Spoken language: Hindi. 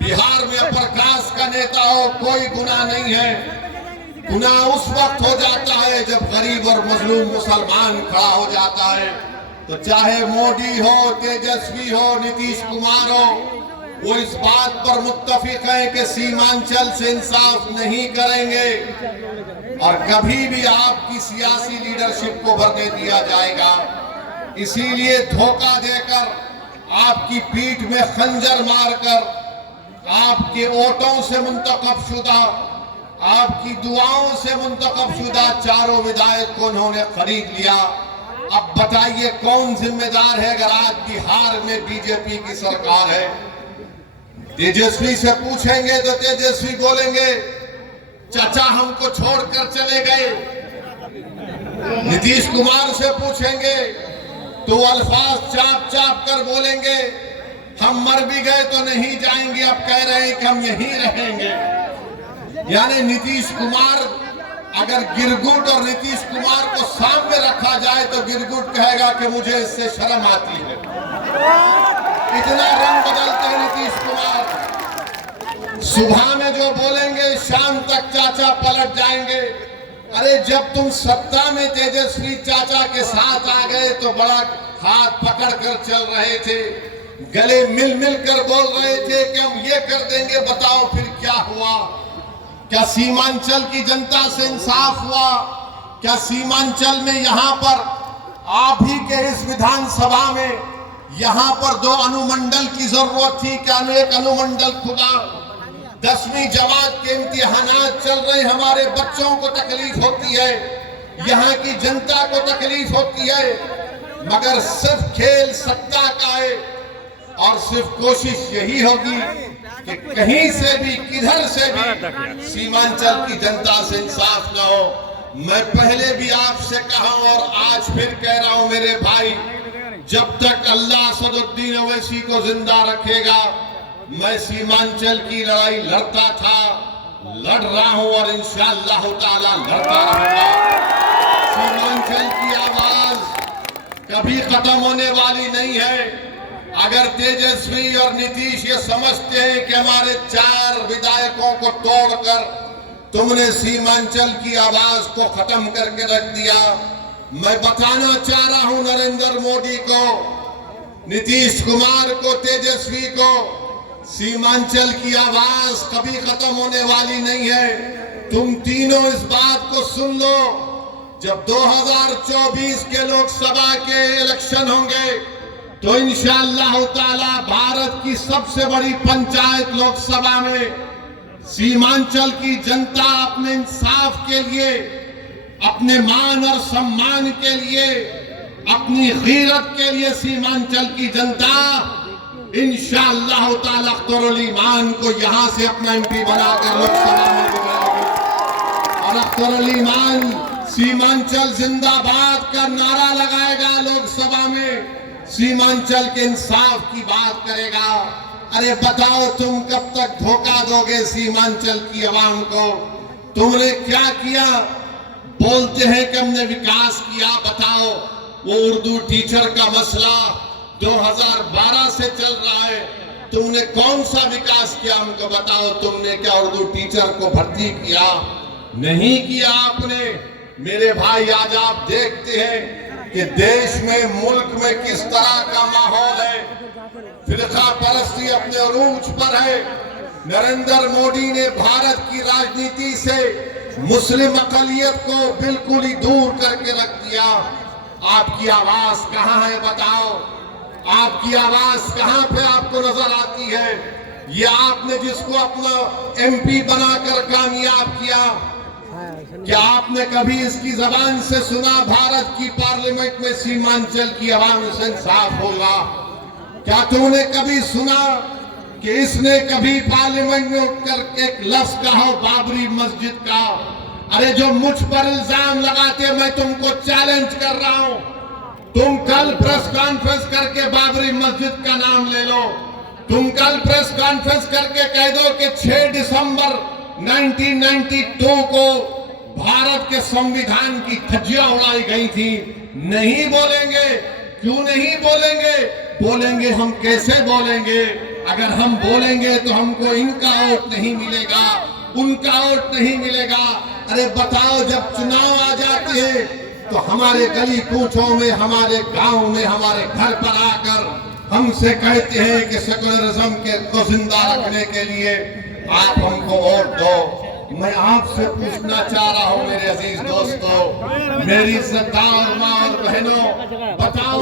बिहार में अपर कास्ट का नेता हो, कोई गुनाह नहीं है। गुनाह उस वक्त हो जाता है जब गरीब और मजलूम मुसलमान खड़ा हो जाता है। तो चाहे मोदी हो, तेजस्वी हो, नीतीश कुमार हो, वो इस बात पर मुत्तफिक है कि सीमांचल से इंसाफ नहीं करेंगे और कभी भी आपकी सियासी लीडरशिप को भरने दिया जाएगा। इसीलिए धोखा देकर, आपकी पीठ में खंजर मारकर, आपके वोटों से मुंतखब शुदा, आपकी दुआओं से मुंतखब शुदा चारों विधायक को उन्होंने खरीद लिया। अब बताइए कौन जिम्मेदार है अगर आज बिहार में बीजेपी की सरकार है? तेजस्वी से पूछेंगे तो तेजस्वी बोलेंगे चाचा हमको छोड़कर चले गए। नीतीश कुमार से पूछेंगे तो अल्फाज चाप चाप कर बोलेंगे हम मर भी गए तो नहीं जाएंगे, अब कह रहे हैं कि हम यहीं रहेंगे। यानी नीतीश कुमार, अगर गिरगुट और नीतीश कुमार को सामने रखा जाए तो गिरगुट कहेगा कि मुझे इससे शर्म आती है। इतना रंग बदलते हैं नीतीश कुमार। सुबह में जो बोलेंगे शाम तक चाचा पलट जाएंगे। अरे जब तुम सत्ता में तेजस्वी चाचा के साथ आ गए तो बड़ा हाथ पकड़ कर चल रहे थे, गले मिल मिल कर बोल रहे थे कि हम ये कर देंगे। बताओ फिर क्या हुआ? क्या सीमांचल की जनता से इंसाफ हुआ? क्या सीमांचल में यहाँ पर आप ही के इस विधानसभा में यहाँ पर 2 अनुमंडल की जरूरत थी? क्या एक अनुमंडल खुला? 10वीं जमात के इम्तिहानात चल रहे, हमारे बच्चों को तकलीफ होती है, यहाँ की जनता को तकलीफ होती है, मगर सिर्फ खेल सत्ता का है और सिर्फ कोशिश यही होगी कि कहीं से भी, किधर से भी सीमांचल की जनता से इंसाफ न हो। मैं पहले भी आपसे कहा और आज फिर कह रहा हूं मेरे भाई, जब तक अल्लाह असदुद्दीन ओवैसी को जिंदा रखेगा मैं सीमांचल की लड़ाई लड़ता था, लड़ रहा हूं और इंशाअल्लाह ताला लड़ता रहूंगा। सीमांचल की आवाज कभी खत्म होने वाली नहीं है। अगर तेजस्वी और नीतीश ये समझते हैं कि हमारे 4 विधायकों को तोड़कर तुमने सीमांचल की आवाज को खत्म करके रख दिया, मैं बताना चाह रहा हूं नरेंद्र मोदी को, नीतीश कुमार को, तेजस्वी को, सीमांचल की आवाज कभी खत्म होने वाली नहीं है। तुम तीनों इस बात को सुन लो, जब 2024 के लोकसभा के इलेक्शन होंगे तो इंशाअल्लाह ताला भारत की सबसे बड़ी पंचायत लोकसभा में सीमांचल की जनता अपने इंसाफ के लिए, अपने मान और सम्मान के लिए, अपनी गीरत के लिए सीमांचल की जनता इंशाअल्लाह ताला अख्तरुल ईमान को यहां से अपना एमपी बनाकर लोकसभा में बुलाएगी। और अख्तरुल ईमान सीमांचल जिंदाबाद का नारा लगाएगा, लोकसभा में सीमांचल के इंसाफ की बात करेगा। अरे बताओ तुम कब तक धोखा दोगे सीमांचल की आवाम को? तुमने क्या किया? बोलते हैं कि हमने विकास किया। बताओ वो उर्दू टीचर का मसला 2012 से चल रहा है, तुमने कौन सा विकास किया हमको बताओ? तुमने क्या उर्दू टीचर को भर्ती किया? नहीं किया आपने। मेरे भाई आज आप देखते हैं कि देश में, मुल्क में किस तरह का माहौल है, फिरका परस्ती अपने अरूज पर है। नरेंद्र मोदी ने भारत की राजनीति से मुस्लिम अकलियत को बिल्कुल ही दूर करके रख दिया। आपकी आवाज कहां है बताओ? आपकी आवाज कहां पे आपको नजर आती है? ये आपने जिसको अपना एमपी बनाकर कामयाब किया, क्या आपने कभी इसकी जबान से सुना भारत की पार्लियामेंट में सीमांचल की आवाम से इंसाफ होगा? क्या तुमने कभी सुना कि इसने कभी पार्लियामेंट में उठकर एक लफ्ज कहा बाबरी मस्जिद का? अरे जो मुझ पर इल्जाम लगाते, मैं तुमको चैलेंज कर रहा हूं, तुम कल प्रेस कॉन्फ्रेंस करके बाबरी मस्जिद का नाम ले लो। तुम कल प्रेस कॉन्फ्रेंस करके कह दो कि 6 दिसंबर 1992 को भारत के संविधान की धज्जियां उड़ाई गई थी। नहीं बोलेंगे। क्यों नहीं बोलेंगे? बोलेंगे हम कैसे बोलेंगे? अगर हम बोलेंगे तो हमको इनका वोट नहीं मिलेगा, उनका वोट नहीं मिलेगा। अरे बताओ, जब चुनाव आ जाती है तो हमारे गली कूचों में, हमारे गांव में, हमारे घर पर आकर हमसे कहते हैं कि सेकुलरिज्म को जिंदा रखने के लिए आप हमको वोट दो। मैं आपसे पूछना चाह रहा हूं मेरे अजीज दोस्तों, मेरी श्रद्धा और मां और बहनों, बताओ